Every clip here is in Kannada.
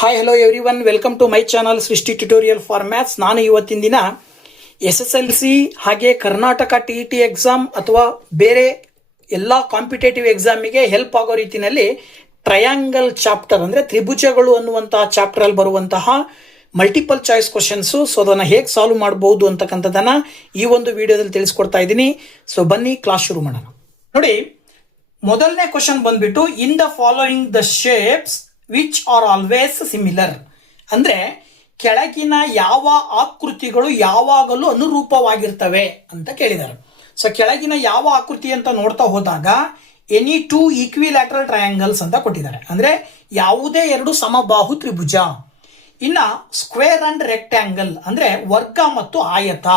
Hi hello everyone, welcome to my channel Srishti tutorial for maths. ನಾನು ಇವತ್ತಿನ ದಿನ SSLC ಹಾಗೆ ಕರ್ನಾಟಕ TET ಎಕ್ಸಾಮ್ ಅಥವಾ ಬೇರೆ ಎಲ್ಲ ಕಾಂಪಿಟೇಟಿವ್ ಎಕ್ಸಾಮಿಗೆ ಹೆಲ್ಪ್ ಆಗೋ ರೀತಿಯಲ್ಲಿ ಟ್ರಯಾಂಗಲ್ ಚಾಪ್ಟರ್ ಅಂದರೆ ತ್ರಿಭುಜಗಳು ಅನ್ನುವಂತಹ ಚಾಪ್ಟರಲ್ಲಿ ಬರುವಂತಹ ಮಲ್ಟಿಪಲ್ ಚಾಯ್ಸ್ ಕ್ವಶನ್ಸು. ಸೊ ಅದನ್ನು ಹೇಗೆ ಸಾಲ್ವ್ ಮಾಡಬಹುದು ಅಂತಕ್ಕಂಥದ್ದನ್ನು ಈ ಒಂದು ವಿಡಿಯೋದಲ್ಲಿ ತಿಳಿಸ್ಕೊಡ್ತಾ ಇದ್ದೀನಿ. ಸೊ ಬನ್ನಿ ಕ್ಲಾಸ್ ಶುರು ಮಾಡೋಣ. ನೋಡಿ, ಮೊದಲನೇ ಕ್ವಶನ್ ಬಂದ್ಬಿಟ್ಟು in the following the shapes which are always similar, ಅಂದ್ರೆ ಕೆಳಗಿನ ಯಾವ ಆಕೃತಿಗಳು ಯಾವಾಗಲೂ ಅನುರೂಪವಾಗಿರ್ತವೆ ಅಂತ ಕೇಳಿದ್ದಾರೆ. ಸೊ ಕೆಳಗಿನ ಯಾವ ಆಕೃತಿ ಅಂತ ನೋಡ್ತಾ ಹೋದಾಗ ಎನಿ ಟೂ ಈಕ್ವಿಲ್ಯಾಟ್ರಲ್ ಟ್ರಯಾಂಗಲ್ಸ್ ಅಂತ ಕೊಟ್ಟಿದ್ದಾರೆ, ಅಂದ್ರೆ ಯಾವುದೇ ಎರಡು ಸಮಬಾಹು ತ್ರಿಭುಜ. ಇನ್ನ ಸ್ಕ್ವೇರ್ ಅಂಡ್ ರೆಕ್ಟ್ಯಾಂಗಲ್ ಅಂದ್ರೆ ವರ್ಗ ಮತ್ತು ಆಯತ,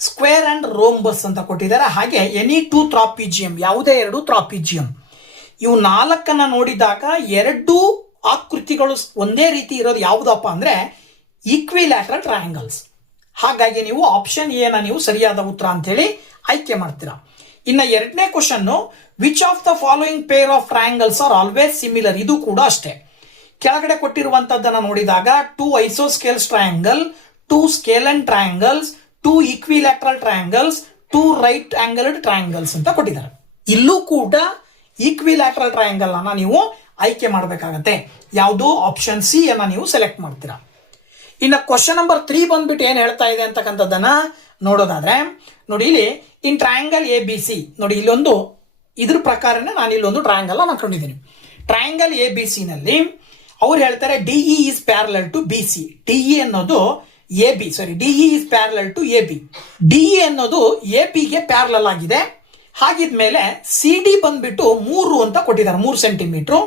ಸ್ಕ್ವೇರ್ ಅಂಡ್ ರೋಂಬಸ್ ಅಂತ ಕೊಟ್ಟಿದ್ದಾರೆ. ಹಾಗೆ ಎನಿ ಟೂ ಟ್ರಾಪಿಜಿಯಂ, ಯಾವುದೇ ಎರಡು ಟ್ರಾಪಿಜಿಯಂ. ಇವು ನಾಲ್ಕನ್ನ ನೋಡಿದಾಗ ಎರಡು ಆಕೃತಿಗಳು ಒಂದೇ ರೀತಿ ಇರೋದು ಯಾವುದಪ್ಪ ಅಂದ್ರೆ ಈಕ್ವಿಲ್ಯಾಟ್ರಲ್ ಟ್ರಯಾಂಗಲ್ಸ್. ಹಾಗಾಗಿ ನೀವು ಆಪ್ಷನ್ ಎ ನ ನೀವು ಸರಿಯಾದ ಉತ್ತರ ಅಂತ ಹೇಳಿ ಆಯ್ಕೆ ಮಾಡ್ತೀರಾ. ಇನ್ನ ಎರಡನೇ question, which of the following pair of triangles are always similar. ಇದು ಕೂಡ ಅಷ್ಟೇ. ಕೆಳಗಡೆ ಕೊಟ್ಟಿರುವಂತದ್ದನ್ನ ನೋಡಿದಾಗ two isosceles triangle, two scalene triangles, two equilateral triangles, two right angled triangles ಅಂತ ಕೊಟ್ಟಿದ್ದಾರೆ. ಇಲ್ಲೂ ಕೂಡ ಈಕ್ವಿಲ್ಯಾಟ್ರಲ್ ಟ್ರಯಾಂಗಲ್ ಅನ್ನ ನೀವು ಆಯ್ಕೆ ಮಾಡಬೇಕಾಗತ್ತೆ. ಯಾವುದು? ಆಪ್ಷನ್ ಸಿ ಅನ್ನ ನೀವು ಸೆಲೆಕ್ಟ್ ಮಾಡ್ತೀರಾ. ಇನ್ನು ಕ್ವಶನ್ ನಂಬರ್ 3 ಬಂದ್ಬಿಟ್ಟು ಏನ್ ಹೇಳ್ತಾ ಇದೆ ಅಂತಕ್ಕಂಥದ್ದನ್ನ ನೋಡೋದಾದ್ರೆ, ನೋಡಿ ಇಲ್ಲಿ ಇನ್ ಟ್ರಯಾಂಗಲ್ ABC, ನೋಡಿ ಇಲ್ಲೊಂದು ಇದ್ರ ಪ್ರಕಾರನೇ ನಾನು ಇಲ್ಲೊಂದು ಟ್ರಯಾಂಗಲ್ ಅನ್ಕೊಂಡಿದ್ದೀನಿ. ಟ್ರಯಾಂಗಲ್ ABC ನಲ್ಲಿ ಅವ್ರು ಹೇಳ್ತಾರೆ DE is parallel to BC. DE ಅನ್ನೋದು DE is parallel to AB. DE ಅನ್ನೋದು AB ಗೆ ಪ್ಯಾರಲಲ್ ಆಗಿದೆ. ಹಾಗಿದ್ಮೇಲೆ CD ಬಂದ್ಬಿಟ್ಟು 3 ಅಂತ ಕೊಟ್ಟಿದ್ದಾರೆ, 3 ಸೆಂಟಿಮೀಟರ್.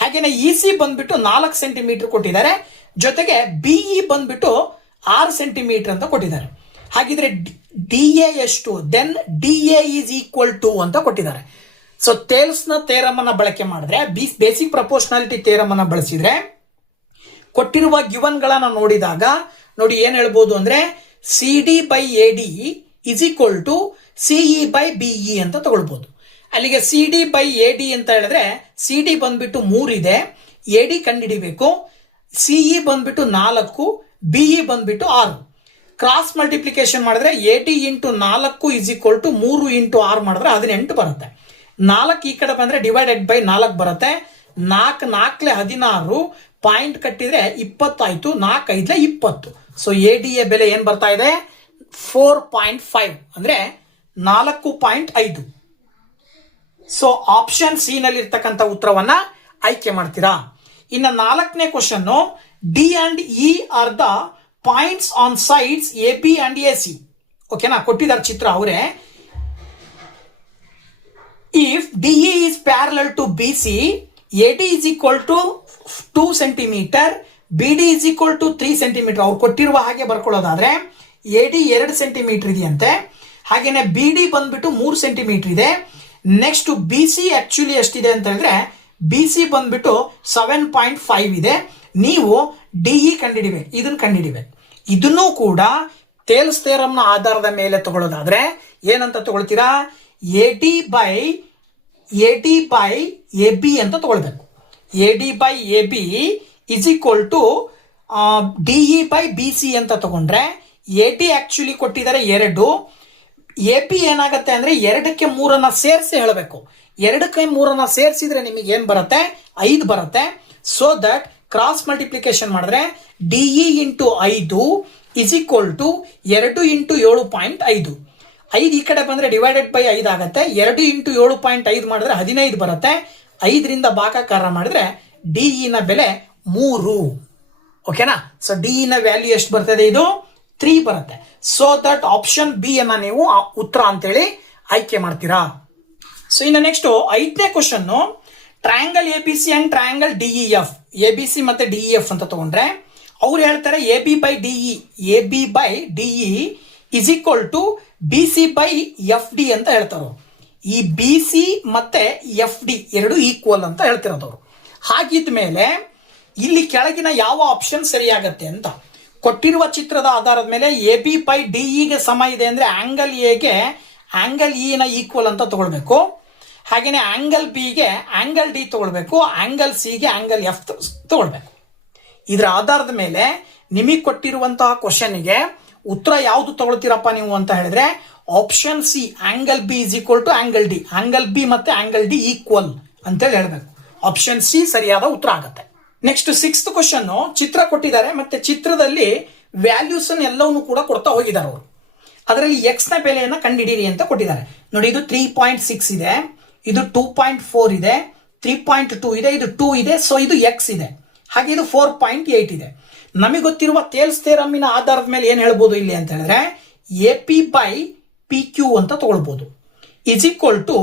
ಹಾಗೇನೆ EC ಬಂದ್ಬಿಟ್ಟು 4 ಸೆಂಟಿಮೀಟರ್ ಕೊಟ್ಟಿದ್ದಾರೆ. ಜೊತೆಗೆ BE ಬಂದ್ಬಿಟ್ಟು 6 ಸೆಂಟಿಮೀಟರ್ ಅಂತ ಕೊಟ್ಟಿದ್ದಾರೆ. ಹಾಗಿದ್ರೆ DA ಎಷ್ಟು? Then DA is equal to ಅಂತ ಕೊಟ್ಟಿದ್ದಾರೆ. ಸೊ ಟೇಲ್ಸ್ ನ ಥಿಯರಮ್ ಅನ್ನ ಬಳಕೆ ಮಾಡಿದ್ರೆ, ಬೇಸಿಕ್ ಪ್ರಪೋರ್ಷನಾಲಿಟಿ ಥಿಯರಮ್ ಅನ್ನ ಬಳಸಿದ್ರೆ ಕೊಟ್ಟಿರುವ ಗಿವನ್ ಗಳನ್ನ ನೋಡಿದಾಗ ನೋಡಿ ಏನ್ ಹೇಳ್ಬೋದು ಅಂದ್ರೆ CD by AD is equal to CE by BE ಅಂತ ತಗೊಳ್ಬಹುದು. ಅಲ್ಲಿಗೆ CD by AD ಅಂತ ಹೇಳಿದ್ರೆ CD ಬಂದ್ಬಿಟ್ಟು 3 ಇದೆ, AD ಕಂಡುಹಿಡಿಬೇಕು. CE ಬಂದ್ಬಿಟ್ಟು 4, BE ಬಂದ್ಬಿಟ್ಟು 6. ಕ್ರಾಸ್ ಮಲ್ಟಿಪ್ಲಿಕೇಶನ್ ಮಾಡಿದ್ರೆ AD into 4 is equal to 3 into 6 ಮಾಡಿದ್ರೆ 18 ಬರುತ್ತೆ. 4 ಈ ಕಡೆ ಬಂದ್ರೆ ಡಿವೈಡೆಡ್ ಬೈ 4 ಬರುತ್ತೆ. 4 4 16, ಪಾಯಿಂಟ್ ಕಟ್ಟಿದ್ರೆ 20 ಆಯ್ತು. 4 5 20. ಸೊ AD ಯ ಬೆಲೆ ಏನ್ ಬರ್ತಾ ಇದೆ? 4.5 ಅಂದ್ರೆ 4.5. ಸೊ ಆಪ್ಷನ್ ಸಿ ನಲ್ಲಿ ಇರ್ತಕ್ಕಂಥ ಉತ್ತರವನ್ನ ಆಯ್ಕೆ ಮಾಡ್ತೀರಾ. ಇನ್ನು 4ನೇ question, D and E are the points on sides AB and AC. ಓಕೆನಾ, ಕೊಟ್ಟಿದ್ದಾರೆ ಚಿತ್ರ ಅವರೇ. If DE is parallel to BC, AD is equal to 2 centimetre, BD is equal to 3 centimetre. ಅವ್ರು ಕೊಟ್ಟಿರುವ ಹಾಗೆ ಬರ್ಕೊಳ್ಳೋದಾದ್ರೆ AD 2 ಸೆಂಟಿಮೀಟರ್ ಇದೆಯಂತೆ. ಹಾಗೇನೆ BD ಬಂದ್ಬಿಟ್ಟು 3 ಸೆಂಟಿಮೀಟರ್ ಇದೆ. ನೆಕ್ಸ್ಟ್ BC ಆಕ್ಚುಲಿ ಎಷ್ಟಿದೆ ಅಂತ ಹೇಳಿದ್ರೆ BC ಬಂದ್ಬಿಟ್ಟು 7.5 ಇದೆ. ನೀವು DE ಕಂಡುಹಿಡಿಬೇಕು, ಇದನ್ನ ಕಂಡುಹಿಡಿಬೇಕು. ಇದನ್ನು ಕೂಡ ಟೇಲ್ಸ್ ಥಿಯರಮ್ ನ ಆಧಾರದ ಮೇಲೆ ತಗೊಳ್ಳೋದಾದ್ರೆ ಏನಂತ ತಗೊಳ್ತೀರಾ? AD by AB ಅಂತ ತಗೊಳ್ಬೇಕು. AD by AB is equal to DE by BC ಅಂತ ತಗೊಂಡ್ರೆ AD ಆಕ್ಚುಲಿ ಕೊಟ್ಟಿದ್ದಾರೆ 2, AP ಏನಾಗುತ್ತೆ ಅಂದ್ರೆ 2ಕ್ಕೆ 3 ಸೇರಿಸಿ ಹೇಳಬೇಕು. 2ಕ್ಕೆ 3 ಸೇರಿಸಿದ್ರೆ ನಿಮಗೆ ಏನ್ ಬರುತ್ತೆ? 5 ಬರುತ್ತೆ. ಸೊ ದಟ್ ಕ್ರಾಸ್ ಮಲ್ಟಿಪ್ಲಿಕೇಶನ್ ಮಾಡಿದ್ರೆ DE into 5 is equal to 2 into 7.5. 5 ಈ ಕಡೆ ಬಂದ್ರೆ ಡಿವೈಡೆಡ್ ಬೈ 5 ಆಗುತ್ತೆ. 2 ಇಂಟು 7.5 ಮಾಡಿದ್ರೆ 15 ಬರುತ್ತೆ. 5ರಿಂದ ಭಾಗಾಕಾರ ಮಾಡಿದ್ರೆ DE ನ ಬೆಲೆ 3. ಓಕೆನಾ? ಸೊ DE ನ ವ್ಯಾಲ್ಯೂ ಎಷ್ಟು ಬರ್ತದೆ? ಇದು 3 ಬರುತ್ತೆ. ಸೊ ದಟ್ ಆಪ್ಷನ್ ಬಿ ಅನ್ನ ನೀವು ಉತ್ತರ ಅಂತೇಳಿ ಆಯ್ಕೆ ಮಾಡ್ತೀರಾ. ಸೊ ಇನ್ನು ನೆಕ್ಸ್ಟ್ 5ನೇ question, triangle ABC and triangle DEF. ABC ಮತ್ತೆ DEF ಅಂತ ತಗೊಂಡ್ರೆ ಅವ್ರು ಹೇಳ್ತಾರೆ AB by DE is equal to BC by FD ಅಂತ ಹೇಳ್ತಾರೆ. ಈ BC ಮತ್ತೆ FD ಎರಡು ಈಕ್ವಲ್ ಅಂತ ಹೇಳ್ತಿರೋದವ್ರು. ಹಾಗಿದ್ಮೇಲೆ ಇಲ್ಲಿ ಕೆಳಗಿನ ಯಾವ ಆಪ್ಷನ್ ಸರಿಯಾಗತ್ತೆ ಅಂತ ಕೊಟ್ಟಿರುವ ಚಿತ್ರದ ಆಧಾರದ ಮೇಲೆ AB by DE ಗೆ ಸಮ ಇದೆ ಅಂದ್ರೆ ಆಂಗಲ್ A ಗೆ ಆಂಗಲ್ E ನ ಈಕ್ವಲ್ ಅಂತ ತಗೊಳ್ಬೇಕು. ಹಾಗೇನೆ ಆಂಗಲ್ B ಗೆ ಆಂಗಲ್ D ತಗೊಳ್ಬೇಕು. ಆಂಗಲ್ C ಗೆ ಆಂಗಲ್ F ತಗೊಳ್ಬೇಕು. ಇದರ ಆಧಾರದ ಮೇಲೆ ನಿಮಗೆ ಕೊಟ್ಟಿರುವಂತಹ ಕ್ವಶನ್ಗೆ ಉತ್ತರ ಯಾವುದು ತಗೊಳ್ತೀರಪ್ಪ ನೀವು ಅಂತ ಹೇಳಿದ್ರೆ option C angle B is equal to angle D, angle B ಮತ್ತೆ ಆಂಗಲ್ ಡಿ ಈಕ್ವಲ್ ಅಂತೇಳಿ ಹೇಳ್ಬೇಕು. ಆಪ್ಷನ್ ಸಿ ಸರಿಯಾದ ಉತ್ತರ ಆಗುತ್ತೆ. ನೆಕ್ಸ್ಟ್ 6th ಕ್ವಶನ್, ಚಿತ್ರ ಕೊಟ್ಟಿದ್ದಾರೆ ಮತ್ತೆ ಚಿತ್ರದಲ್ಲಿ ವ್ಯಾಲ್ಯೂಸ್ ಎಲ್ಲವನ್ನೂ ಕೂಡ ಕೊಡ್ತಾ ಹೋಗಿದ್ದಾರೆ ಅವರು. ಅದರಲ್ಲಿ ಎಕ್ಸ್ ನ ಬೆಲೆಯನ್ನ ಕಂಡುಹಿಡಿಯಿರಿ ಅಂತ ಕೊಟ್ಟಿದ್ದಾರೆ. ನೋಡಿ, ಇದು 3.6 ಇದೆ, ಇದು 2.4 ಇದೆ, 3.2 ಇದೆ, ಇದು 2 ಇದೆ, ಸೊ ಇದು ಎಕ್ಸ್ ಇದೆ. ಹಾಗೆ ಇದು 4.8 ಇದೆ. ನಮಗೆ ಗೊತ್ತಿರುವ ಥೇಲ್ಸ್ ಥಿಯರಮಿನ ಆಧಾರದ ಮೇಲೆ ಏನ್ ಹೇಳ್ಬೋದು ಇಲ್ಲಿ ಅಂತ ಹೇಳಿದ್ರೆ A P by P Q ಅಂತ ತಗೊಳ್ಬಹುದು. ಇಸ್ ಈಕ್ವಲ್ ಟು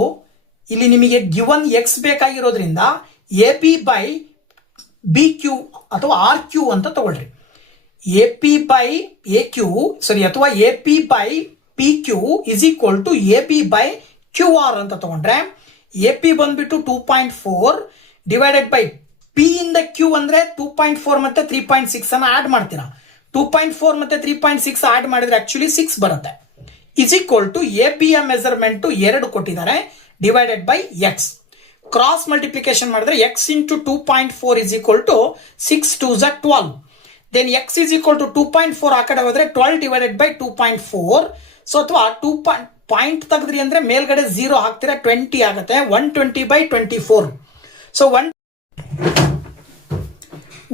ಇಲ್ಲಿ ನಿಮಗೆ ಗಿವನ್ ಎಕ್ಸ್ ಬೇಕಾಗಿರೋದ್ರಿಂದ A P by B Q ಅಥವಾ ಆರ್ ಕ್ಯೂ ಅಂತ ತಗೊಳ್ರಿ. A P by A Q ಅಥವಾ A P by P Q is equal to A P by Q R ಅಂತ ತಗೊಂಡ್ರೆ ಎ ಪಿ ಬಂದ್ಬಿಟ್ಟು 2.4 ಡಿವೈಡೆಡ್ ಬೈ ಪಿ ಇಂದ ಕ್ಯೂ ಅಂದ್ರೆ 2.4 ಮತ್ತೆ 3.6 ಅನ್ನ ಆಡ್ ಮಾಡ್ತೀರಾ. 2.4 ಮತ್ತೆ 3.6 ಆಡ್ ಮಾಡಿದ್ರೆ ಆಕ್ಚುಲಿ 6 ಬರುತ್ತೆ. Is equal to A P ಯ ಮೆಜರ್ಮೆಂಟ್ 2 ಕೊಟ್ಟಿದ್ದಾರೆ divided by x. Cross multiplication ಮಾಡಿದ್ರೆ x into 2.4 is equal to 6 2s 12. Then x is equal to 2.4 ಆ ಕಡೆ ಹೋದ್ರೆ 12 ಡಿವೈಡೆಡ್ ಬೈ 2.4. ಸೊ ಅಥವಾ 2 ಪಾಯಿಂಟ್ ತೆಗೆದ್ರಿ ಅಂದ್ರೆ ಮೇಲ್ಗಡೆ 0 ಹಾಕ್ತೀರಾ 20 ಆಗುತ್ತೆ. 120 ಬೈ 24. ಸೊ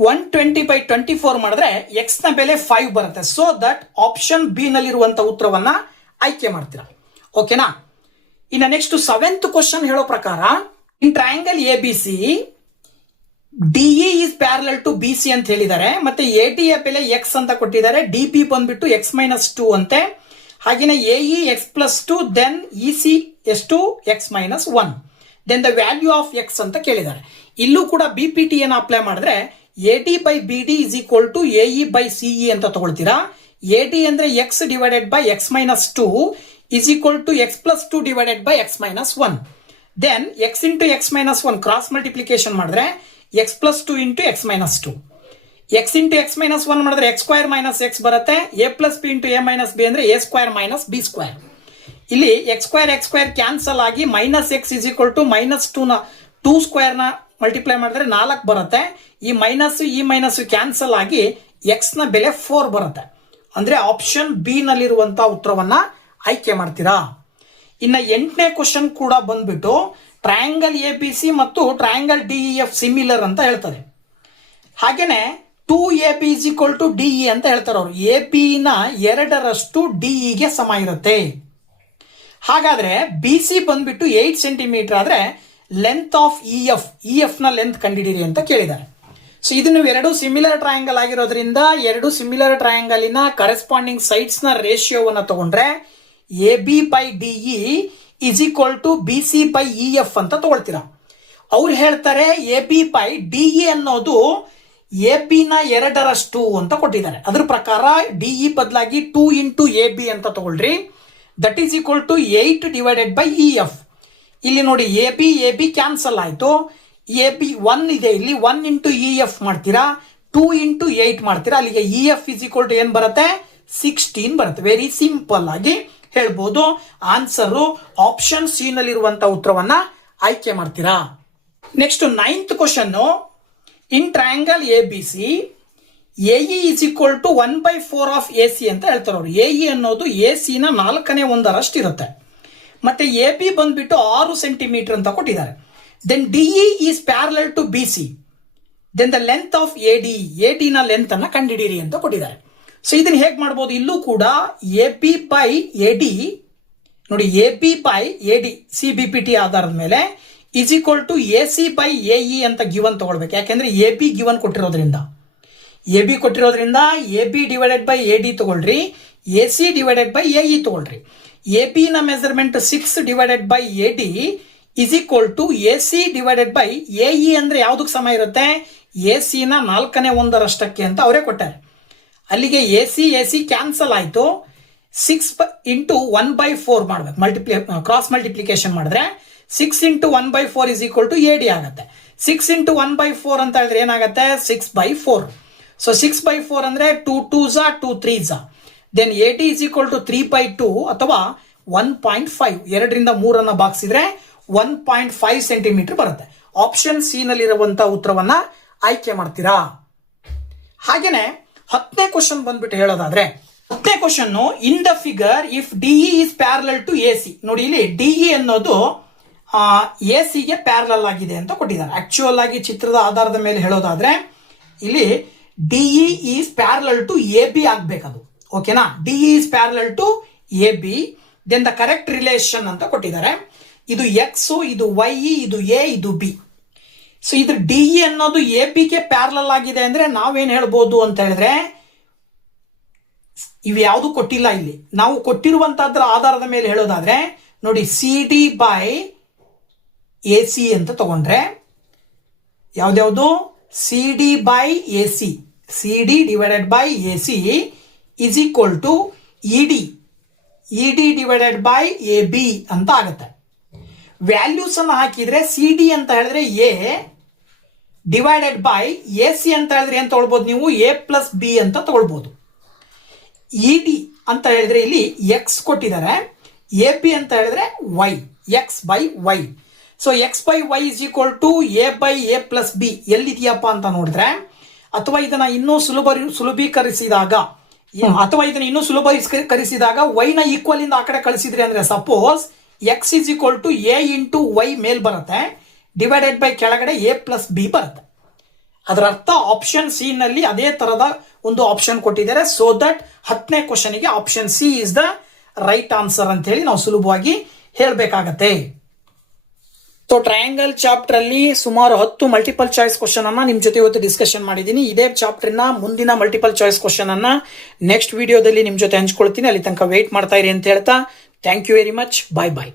120 ಬೈ 24 ಮಾಡಿದ್ರೆ ಎಕ್ಸ್ ನ ಬೆಲೆ 5 ಬರುತ್ತೆ. ಸೊ ದಟ್ ಆಪ್ಷನ್ ಬಿ ನಲ್ಲಿರುವಂತಹ ಉತ್ತರವನ್ನ ಆಯ್ಕೆ ಮಾಡ್ತೀರಾ. ಓಕೆನಾ? ಇನ್ನು ನೆಕ್ಸ್ಟ್ 7th ಕ್ವಶನ್ ಹೇಳೋ ಪ್ರಕಾರ in triangle A B C DE is parallel to B C ಅಂತ ಹೇಳಿದ್ದಾರೆ. ಮತ್ತೆ ಎ ಡಿ ಯ ಬೆಲೆ ಎಕ್ಸ್ ಅಂತ ಕೊಟ್ಟಿದ್ದಾರೆ. ಡಿ ಪಿ ಬಂದ್ಬಿಟ್ಟು ಎಕ್ಸ್ ಮೈನಸ್ 2 ಅಂತೆ. ಹಾಗೇನೆ A E x plus 2, then E C ಎಷ್ಟು x minus 1, then the value of x ಅಂತ ಕೇಳಿದ್ದಾರೆ. ಇಲ್ಲೂ ಕೂಡ ಬಿ ಪಿ ಟಿ ಅನ್ನು ಅಪ್ಲೈ ಮಾಡಿದ್ರೆ A D by B D is equal to A E by C E ಅಂತ ತಗೊಳ್ತೀರಾ. ಎ ಡಿ ಅಂದ್ರೆ x divided by x minus 2 is equal to x plus 2 divided by x minus 1. Then x into x minus 1 cross multiplication ಮಾಡಿದ್ರೆ x plus 2 into x minus 2. X into x minus 1 ಮಾಡಿದ್ರೆ ಎಕ್ಸ್ ಸ್ಕ್ವೈರ್ ಮೈನಸ್ ಎಕ್ಸ್ ಬರುತ್ತೆ. A plus B into A minus B ಅಂದ್ರೆ A square minus B square. ಇಲ್ಲಿ ಎಕ್ಸ್ ಸ್ಕ್ವೈರ್ ಕ್ಯಾನ್ಸಲ್ ಆಗಿ minus x is equal to minus 2 ನ 2 ಸ್ಕ್ವೈರ್ ನ ಮಲ್ಟಿಪ್ಲೈ ಮಾಡಿದ್ರೆ 4 ಬರುತ್ತೆ. ಈ ಮೈನಸ್ ಕ್ಯಾನ್ಸಲ್ ಆಗಿ ಎಕ್ಸ್ ನ ಬೆಲೆ 4 ಬರುತ್ತೆ. ಅಂದ್ರೆ ಆಪ್ಷನ್ ಬಿ ನಲ್ಲಿರುವಂತಹ ಉತ್ತರವನ್ನ ಆಯ್ಕೆ ಮಾಡ್ತೀರಾ. ಇನ್ನ 8ನೇ ಕ್ವಶನ್ ಕೂಡ ಬಂದ್ಬಿಟ್ಟು ಟ್ರಯಾಂಗಲ್ ಎ ಬಿ ಸಿ ಮತ್ತು ಟ್ರಯಾಂಗಲ್ ಡಿಇ ಎಫ್ ಸಿಮಿಲರ್ ಅಂತ ಹೇಳ್ತಾರೆ. ಹಾಗೇನೆ 2AB is equal to DE ಅಂತ ಹೇಳ್ತಾರೆ ಅವರು. ಎ ಬಿ ನ 2ರಷ್ಟು ಡಿಇ ಗೆ ಸಮ ಇರುತ್ತೆ. ಹಾಗಾದ್ರೆ ಬಿ ಸಿ ಬಂದ್ಬಿಟ್ಟು 8 ಸೆಂಟಿಮೀಟರ್ ಆದ್ರೆ ಲೆಂತ್ ಆಫ್ ಇ ಎಫ್ ನ ಲೆಂತ್ ಕಂಡುಹಿಡಿಯಿರಿ ಅಂತ ಕೇಳಿದ್ದಾರೆ. ಸೊ ಇದನ್ನು ಎರಡು ಸಿಮಿಲರ್ ಟ್ರಯಾಂಗಲ್ ಆಗಿರೋದ್ರಿಂದ ಎರಡು ಸಿಮಿಲರ್ ಟ್ರಯಾಂಗಲಿನ ಕರೆಸ್ಪಾಂಡಿಂಗ್ ಸೈಡ್ಸ್ ನ ರೇಷಿಯೋವನ್ನ ತಗೊಂಡ್ರೆ A B by DE is equal to B C by E F ಅಂತ ತಗೊಳ್ತೀರಾ. ಅವ್ರು ಹೇಳ್ತಾರೆ ಎ ಬಿ ಬೈ ಡಿಇ ಅನ್ನೋದು ಎ ಬಿ ನ 2ರಷ್ಟು ಅಂತ ಕೊಟ್ಟಿದ್ದಾರೆ. ಅದ್ರ ಪ್ರಕಾರ ಡಿಇ ಬದಲಾಗಿ 2 ಇಂಟು ಎ ಬಿ ಅಂತ ತಗೊಳ್ರಿ. That is equal to 8 divided by E F. ಇಲ್ಲಿ ನೋಡಿ ಎ ಬಿ ಕ್ಯಾನ್ಸಲ್ ಆಯ್ತು. ಎ ಬಿ 1 ಇದೆ, ಇಲ್ಲಿ 1 ಇಂಟು ಇ ಎಫ್ ಮಾಡ್ತೀರಾ, 2 ಇಂಟು 8 ಮಾಡ್ತೀರಾ. ಅಲ್ಲಿಗೆ E F is equal to ಏನ್ ಬರುತ್ತೆ 16 ಬರುತ್ತೆ. ವೆರಿ ಸಿಂಪಲ್ ಆಗಿ ಹೇಳ್ಬೋದು. ಆನ್ಸರ್ ಆಪ್ಷನ್ ಸಿ ನಲ್ಲಿರುವಂತಹ ಉತ್ತರವನ್ನ ಆಯ್ಕೆ ಮಾಡ್ತೀರಾ. Next 9th question, in triangle A B C A E is equal to 1/4 of A C ಅಂತ ಹೇಳ್ತಾರೆ ಅವರು. ಎ ಇ ಅನ್ನೋದು ಎ ಸಿ ನ 4/1 ಇರುತ್ತೆ. ಮತ್ತೆ ಎ ಬಿ ಬಂದ್ಬಿಟ್ಟು 6 ಸೆಂಟಿಮೀಟರ್ ಅಂತ ಕೊಟ್ಟಿದ್ದಾರೆ. Then DE is parallel to B C, then the length of A D ನ ಲೆಂತ್ ಅನ್ನ ಕಂಡುಹಿಡಿಯಿರಿ ಅಂತ ಕೊಟ್ಟಿದ್ದಾರೆ. ಸೊ ಇದನ್ನ ಹೇಗೆ ಮಾಡಬಹುದು? ಇಲ್ಲೂ ಕೂಡ A B by A D ನೋಡಿ, A B by A D C B P T ಆಧಾರದ ಮೇಲೆ is equal to A C by A E ಅಂತ ಗಿವನ್ ತಗೊಳ್ಬೇಕು. ಯಾಕೆಂದ್ರೆ ಎ ಬಿ ಗಿವನ್ ಕೊಟ್ಟಿರೋದ್ರಿಂದ A B divided by A D ತಗೊಳ್ರಿ, A C divided by A E ತಗೊಳ್ರಿ. ಎ ಬಿ ನ measurement 6 divided by A D is equal to A C divided by A E ಅಂದ್ರೆ ಯಾವ್ದಕ್ಕೆ ಸಮ ಇರುತ್ತೆ? ಎ ಸಿ ನ 4/1 ಅಂತ ಅವರೇ ಕೊಟ್ಟಾರೆ. ಅಲ್ಲಿಗೆ ಎ ಸಿ ಕ್ಯಾನ್ಸಲ್ ಆಯ್ತು. 6 ಇಂಟು 1/4 ಮಾಡ್ಬೇಕು. ಕ್ರಾಸ್ ಮಲ್ಟಿಪ್ಲಿಕೇಶನ್ ಮಾಡಿದ್ರೆ 6 into 1/4 is equal to A D ಆಗುತ್ತೆ. 6 ಇಂಟು 1/4 ಅಂತ ಹೇಳಿದ್ರೆ ಏನಾಗುತ್ತೆ 6/4. ಸೊ 6/4 ಅಂದ್ರೆ 2 2s 2 3s. Then A D is equal to 3/2 ಅಥವಾ 1.5. 2ರಿಂದ 3 ಭಾಗಿಸಿದ್ರೆ 1.5 ಸೆಂಟಿಮೀಟರ್ ಬರುತ್ತೆ. ಆಪ್ಷನ್ ಸಿ ನಲ್ಲಿರುವಂತಹ ಉತ್ತರವನ್ನ ಆಯ್ಕೆ ಮಾಡ್ತೀರಾ. ಹಾಗೇನೆ 10ನೇ ಕ್ವಶನ್ ಬಂದ್ಬಿಟ್ಟು ಹೇಳೋದಾದ್ರೆ 10ನೇ question in the figure if DE is parallel to A C. ನೋಡಿ ಇಲ್ಲಿ ಡಿಇ ಅನ್ನೋದು ಎ ಸಿಗೆ ಪ್ಯಾರಲಲ್ ಆಗಿದೆ ಅಂತ ಕೊಟ್ಟಿದ್ದಾರೆ. ಆಕ್ಚುಯಲ್ ಆಗಿ ಚಿತ್ರದ ಆಧಾರದ ಮೇಲೆ ಹೇಳೋದಾದ್ರೆ ಇಲ್ಲಿ DE is parallel to A B ಆಗ್ಬೇಕದು. ಓಕೆನಾ, DE is parallel to A B, then the correct relation ಅಂತ ಕೊಟ್ಟಿದ್ದಾರೆ. ಇದು ಎಕ್ಸ್, ಇದು ವೈ, ಇದು ಎ, ಇದು ಬಿ. ಸೊ ಇದು ಡಿಇ ಅನ್ನೋದು ಎ ಬಿಗೆ ಪ್ಯಾರಲಲ್ ಆಗಿದೆ ಅಂದ್ರೆ ನಾವೇನ್ ಹೇಳ್ಬೋದು ಅಂತ ಹೇಳಿದ್ರೆ ಇವು ಯಾವುದು ಕೊಟ್ಟಿಲ್ಲ. ಇಲ್ಲಿ ನಾವು ಕೊಟ್ಟಿರುವಂತಹದ್ರ ಆಧಾರದ ಮೇಲೆ ಹೇಳೋದಾದ್ರೆ ನೋಡಿ C D by A C ಅಂತ ತಗೊಂಡ್ರೆ ಯಾವ್ದ್ಯಾವುದು C D by A C, C D divided by A C is equal to E D divided by A B ಅಂತ ಆಗುತ್ತೆ. ವ್ಯಾಲ್ಯೂಸ್ ಅನ್ನು ಹಾಕಿದ್ರೆ ಸಿ ಡಿ ಅಂತ ಹೇಳಿದ್ರೆ A divided by A C ಅಂತ ಹೇಳಿದ್ರೆ ಏನ್ ತಗೊಳ್ಬಹುದು ನೀವು ಎ ಪ್ಲಸ್ ಬಿ ಅಂತ ತಗೊಳ್ಬಹುದು. ಇ ಡಿ ಅಂತ ಹೇಳಿದ್ರೆ ಇಲ್ಲಿ ಎಕ್ಸ್ ಕೊಟ್ಟಿದ್ದಾರೆ, ಎ ಬಿ ಅಂತ ಹೇಳಿದ್ರೆ Y, X by Y. So X by Y is equal to A by A plus B ಎಲ್ಲಿದೆಯಪ್ಪ ಅಂತ ನೋಡಿದ್ರೆ, ಅಥವಾ ಇದನ್ನ ಇನ್ನೂ ಸುಲಭೀಕರಿಸಿದಾಗ ವೈ ನ ಈಕ್ವಲ್ ಇಂದ ಆ ಕಡೆ ಕಳಿಸಿದ್ರಿ ಅಂದ್ರೆ suppose X is equal to A into Y ಮೇಲ್ ಬರುತ್ತೆ, ಡಿವೈಡೆಡ್ ಬೈ ಕೆಳಗಡೆ ಎ ಪ್ಲಸ್ ಬಿ ಬರುತ್ತೆ. ಅದರ ಅರ್ಥ ಆಪ್ಷನ್ ಸಿ ನಲ್ಲಿ ಅದೇ ತರದ ಒಂದು ಆಪ್ಷನ್ ಕೊಟ್ಟಿದ್ದಾರೆ. ಸೊ ದಟ್ 10ನೇ ಕ್ವಶನ್ಗೆ option C is the right answer ಅಂತ ಹೇಳಿ ನಾವು ಸುಲಭವಾಗಿ ಹೇಳಬೇಕಾಗತ್ತೆ. ಸೊ ಟ್ರಯಾಂಗಲ್ ಚಾಪ್ಟರ್ ಅಲ್ಲಿ ಸುಮಾರು 10 ಮಲ್ಟಿಪಲ್ ಚಾಯ್ಸ್ ಕ್ವಶನ್ ಅನ್ನ ನಿಮ್ ಜೊತೆ ಇವತ್ತು ಡಿಸ್ಕಷನ್ ಮಾಡಿದ್ದೀನಿ. ಇದೇ ಚಾಪ್ಟರ್ ನ ಮುಂದಿನ ಮಲ್ಟಿಪಲ್ ಚಾಯ್ಸ್ ಕ್ವಶನ್ ಅನ್ನ ನೆಕ್ಸ್ಟ್ ವಿಡಿಯೋದಲ್ಲಿ ನಿಮ್ ಜೊತೆ ಹಂಚ್ಕೊಳ್ತೀನಿ. ಅಲ್ಲಿ ತನಕ ವೇಟ್ ಮಾಡ್ತಾ ಇರಿ ಅಂತ ಹೇಳ್ತಾ thank you very much. Bye bye.